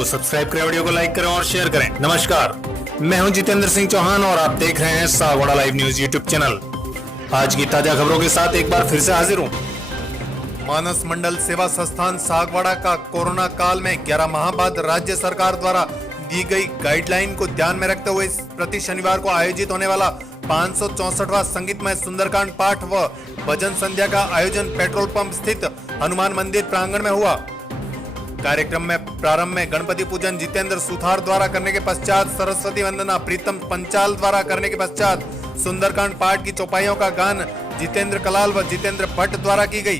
को सब्सक्राइब करें, वीडियो को लाइक करें और शेयर करें। नमस्कार, मैं हूं जितेंद्र सिंह चौहान और आप देख रहे हैं Sagwara live news YouTube channel. आज की ताजा खबरों के साथ एक बार फिर से हाजिर हूं। मानस मंडल सेवा संस्थान सागवाड़ा का कोरोना काल में 11 माह बाद राज्य सरकार द्वारा दी गई गाइडलाइन को ध्यान में रखते हुए प्रति शनिवार को आयोजित होने वाला 564वां संगीतमय सुंदरकांड पाठ व भजन संध्या का आयोजन पेट्रोल पंप स्थित हनुमान मंदिर प्रांगण में हुआ। कार्यक्रम में प्रारंभ में गणपति पूजन जितेंद्र सुथार द्वारा करने के पश्चात सरस्वती वंदना प्रीतम पंचाल द्वारा करने के पश्चात सुंदरकांड पाठ की चौपाइयों का गान जितेंद्र कलाल व जितेंद्र भट्ट द्वारा की गई।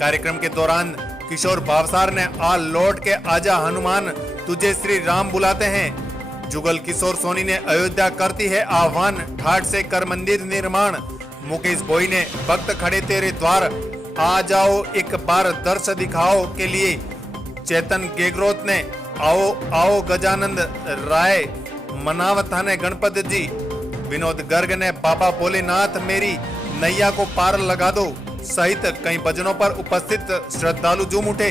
कार्यक्रम के दौरान किशोर भावसार ने आ लौट के आजा हनुमान तुझे श्री राम बुलाते हैं। जुगल किशोर सोनी ने अयोध्या करती है आह्वान ठाट से कर मंदिर निर्माण। मुकेश बोई ने भक्त खड़े तेरे द्वार आ जाओ एक बार दर्श दिखाओ के लिए। चेतन गेगरोत ने आओ आओ गजानंद राय मनावता ने गणपति जी। विनोद गर्ग ने बाबा भोलेनाथ मेरी नैया को पार लगा दो सहित कई भजनों पर उपस्थित श्रद्धालु झूम उठे।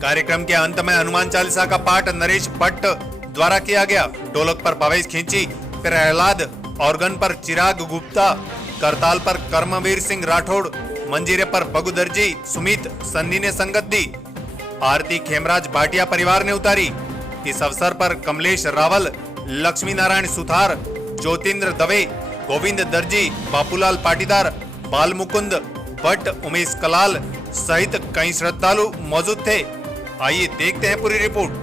कार्यक्रम के अंत में हनुमान चालीसा का पाठ नरेश भट्ट द्वारा किया गया। ढोलक पर भवेश खींची, प्रहलाद, ऑर्गन पर चिराग गुप्ता, करताल पर कर्मवीर सिंह राठौड़, मंजीरे पर बगुदरजी सुमित सन्नी ने संगत दी। आरती खेमराज भाटिया परिवार ने उतारी। इस अवसर पर कमलेश रावल, लक्ष्मी नारायण सुथार, ज्योतिंद्र दवे, गोविंद दर्जी, बापूलाल पाटीदार, बाल मुकुंद भट्ट, उमेश कलाल सहित कई श्रद्धालु मौजूद थे। आइए देखते हैं पूरी रिपोर्ट।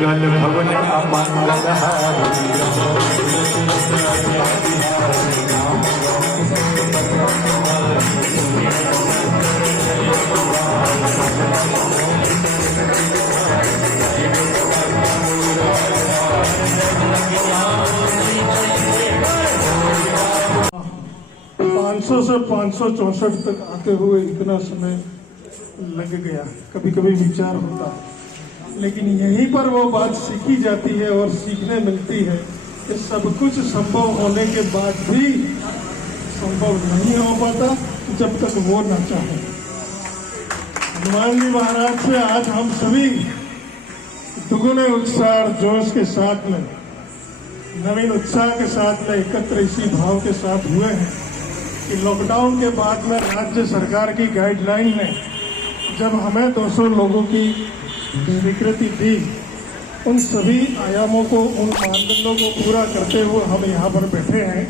मंगल भवन अमंगल से 564 तक आते हुए इतना समय लग गया। कभी कभी विचार होता, लेकिन यहीं पर वो बात सीखी जाती है और सीखने मिलती है कि सब कुछ संभव होने के बाद भी संभव नहीं हो पाता जब तक वो न चाहे। हनुमान जी महाराज से आज हम सभी दुगुने उत्साह और जोश के साथ में, नवीन उत्साह के साथ में एकत्र इसी भाव के साथ हुए हैं कि लॉकडाउन के बाद में राज्य सरकार की गाइडलाइन ने जब हमें 200 लोगों की स्वीकृति दी, उन सभी आयामों को, उन मानदंडों को पूरा करते हुए हम यहाँ पर बैठे हैं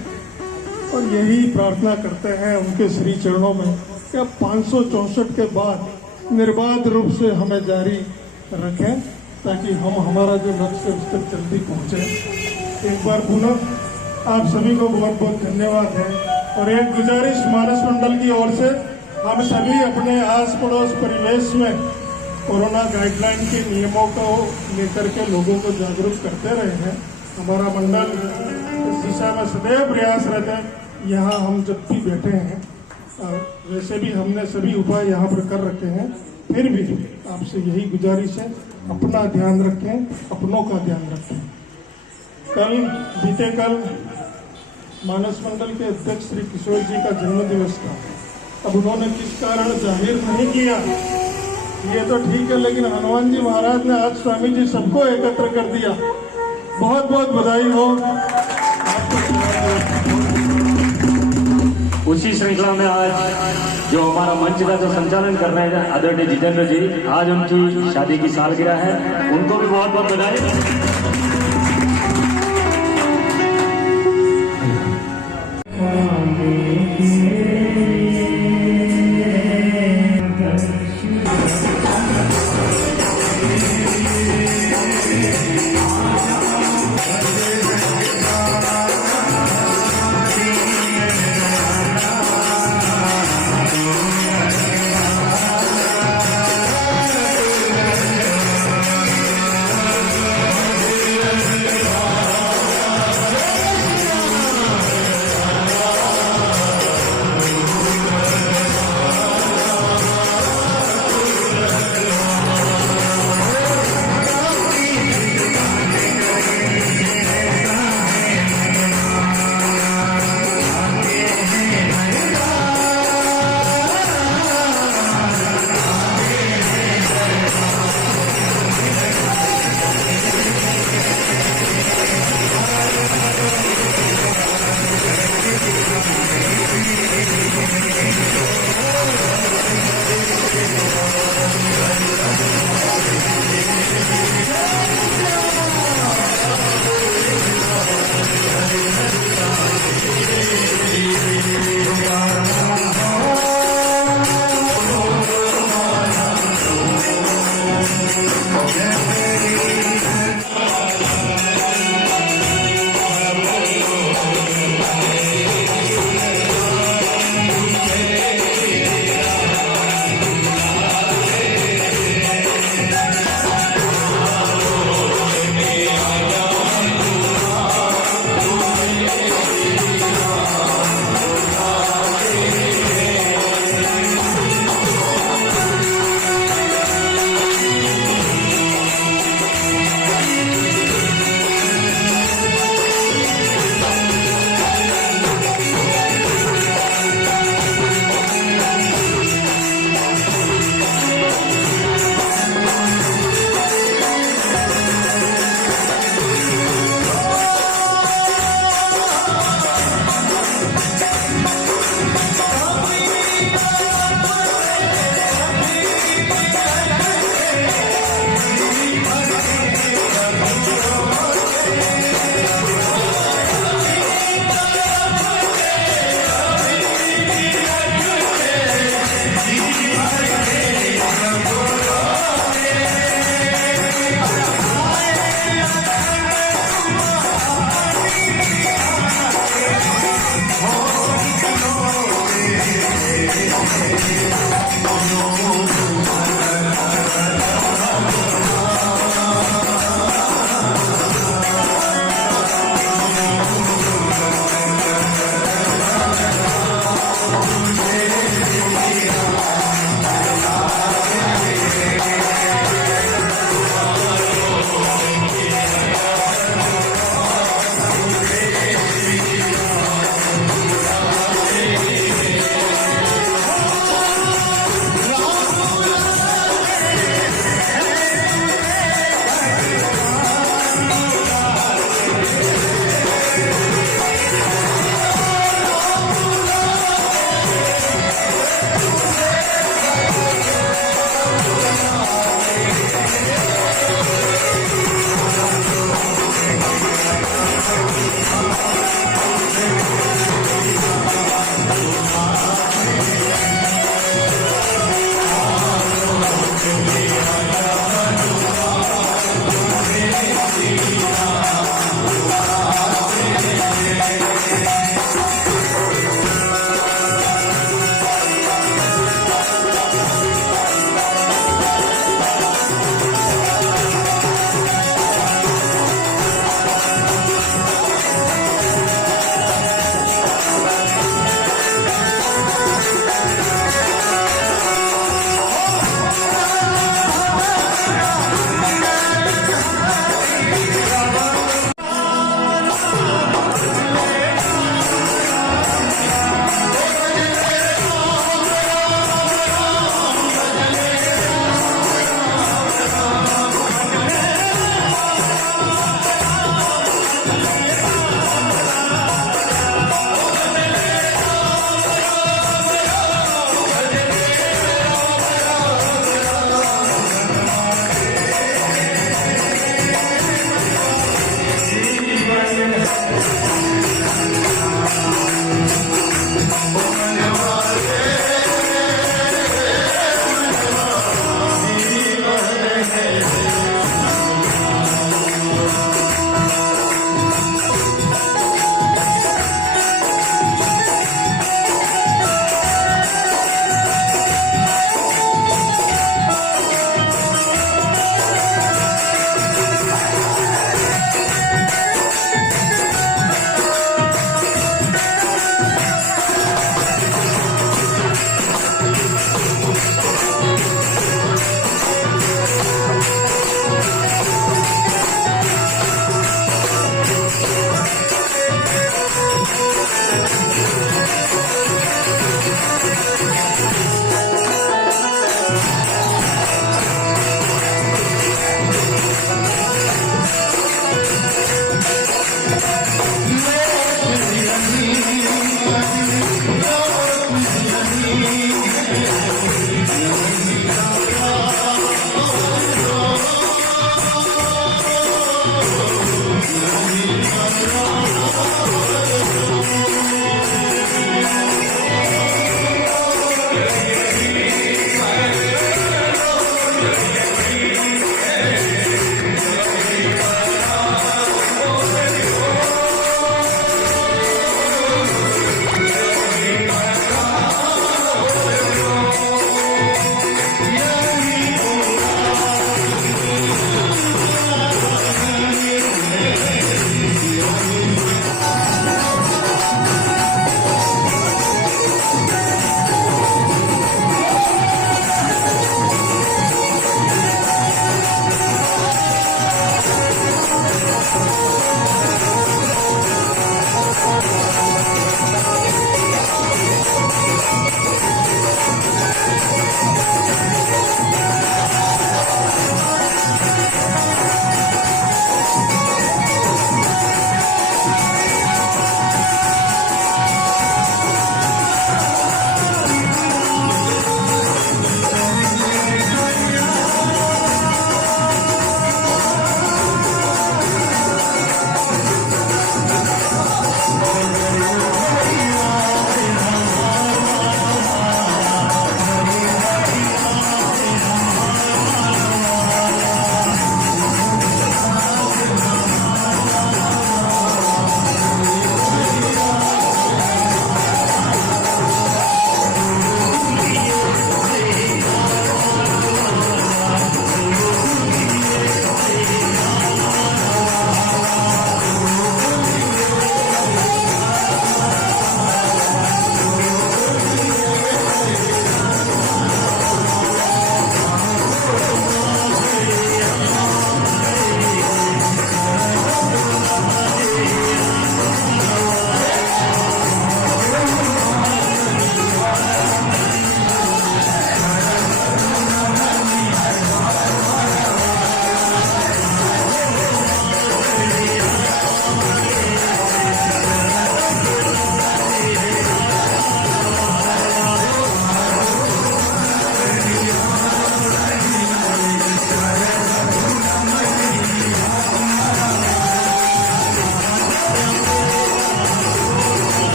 और यही प्रार्थना करते हैं उनके श्री चरणों में कि अब 564 के बाद निर्बाध रूप से हमें जारी रखें ताकि हम हमारा जो लक्ष्य उस तक जल्दी पहुँचे। एक बार पुनः आप सभी को बहुत बहुत धन्यवाद है। और एक गुजारिश मानस मंडल की ओर से, हम सभी अपने आस पड़ोस परिवेश में कोरोना गाइडलाइन के नियमों को लेकर के लोगों को जागरूक करते रहे हैं। हमारा मंडल इस दिशा में सदैव प्रयासरत है। यहाँ हम जब भी बैठे हैं, वैसे भी हमने सभी उपाय यहाँ पर कर रखे हैं, फिर भी आपसे यही गुजारिश है, अपना ध्यान रखें, अपनों का ध्यान रखें। बीते कल मानस मंडल के अध्यक्ष श्री किशोर जी का जन्मदिवस था। अब उन्होंने किस कारण जाहिर नहीं किया ये तो ठीक है, लेकिन हनुमान जी महाराज ने आज स्वामी जी सबको एकत्र कर दिया। बहुत बहुत बधाई हो। उसी श्रृंखला में आज जो हमारा मंच का जो संचालन कर रहे हैं आदरणीय जितेंद्र जी, आज उनकी शादी की सालगिरह है, उनको भी बहुत बहुत बधाई।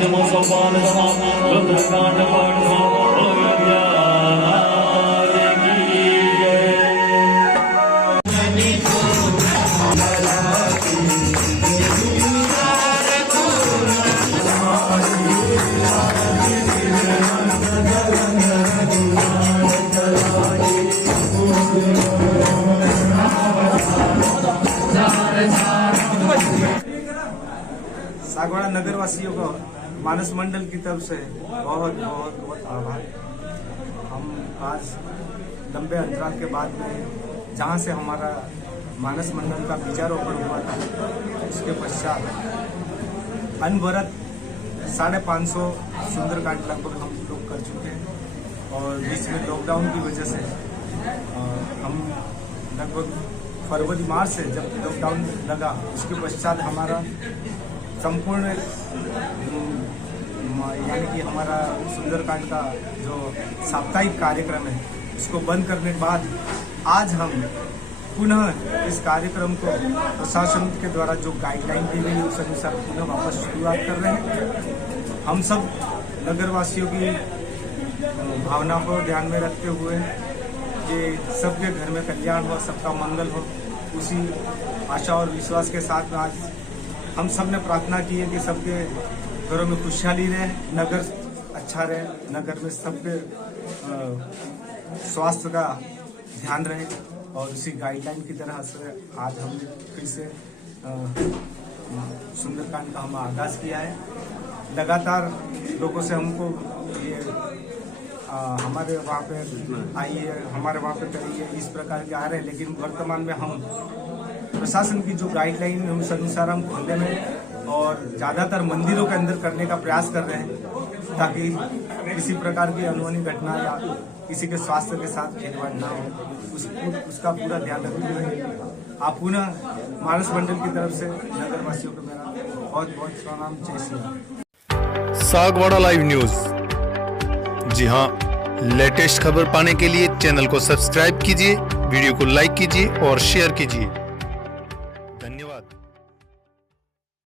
नमो सोपान नमः रुद्रकांड पाठ अयोध्या की जय। सागवाड़ा नगर वासियों को मानस मंडल की तरफ से बहुत बहुत बहुत आभार। हम आज लंबे अंतराल के बाद में जहाँ से हमारा मानस मंडल का बीजारोपण हुआ था, उसके पश्चात अनवरत 550 सुंदरकांड लगभग हम लोग कर चुके हैं। और बीच में लॉकडाउन की वजह से हम लगभग फरवरी मार्च से जब लॉकडाउन लगा, उसके पश्चात हमारा संपूर्ण यानी कि हमारा सुंदरकांड का जो साप्ताहिक कार्यक्रम है उसको बंद करने के बाद आज हम पुनः इस कार्यक्रम को प्रशासन के द्वारा जो गाइडलाइन दी गई उस अनुसार पुनः वापस शुरुआत कर रहे हैं। हम सब नगरवासियों की भावना को ध्यान में रखते हुए कि सबके घर में कल्याण हो, सबका मंगल हो, उसी आशा और विश्वास के साथ में आज हम सब ने प्रार्थना की है कि सबके घरों में खुशहाली रहे, नगर अच्छा रहे, नगर में सबके स्वास्थ्य का ध्यान रहे। और उसी गाइडलाइन की तरह से आज हमने फिर से सुंदरकांड का हम आगाज किया है। लगातार लोगों से हमको ये हमारे वहाँ पे आइए, हमारे वहाँ पे करिए, इस प्रकार के आ रहे हैं। लेकिन वर्तमान में हम प्रशासन की जो गाइडलाइन है उस अनुसार हम खुले में और ज़्यादातर मंदिरों के अंदर करने का प्रयास कर रहे हैं, ताकि किसी प्रकार की अनहोनी घटना या किसी के स्वास्थ्य के साथ खिलवाड़ ना हो, उसका पूरा ध्यान रखते हुए आप पुनः मानस मंडल की तरफ से नगरवासियों को मेरा बहुत बहुत प्रणाम। जय श्री राम। सागवाड़ा लाइव न्यूज, जी हाँ, लेटेस्ट खबर पाने के लिए चैनल को सब्सक्राइब कीजिए, वीडियो को लाइक कीजिए और शेयर कीजिए।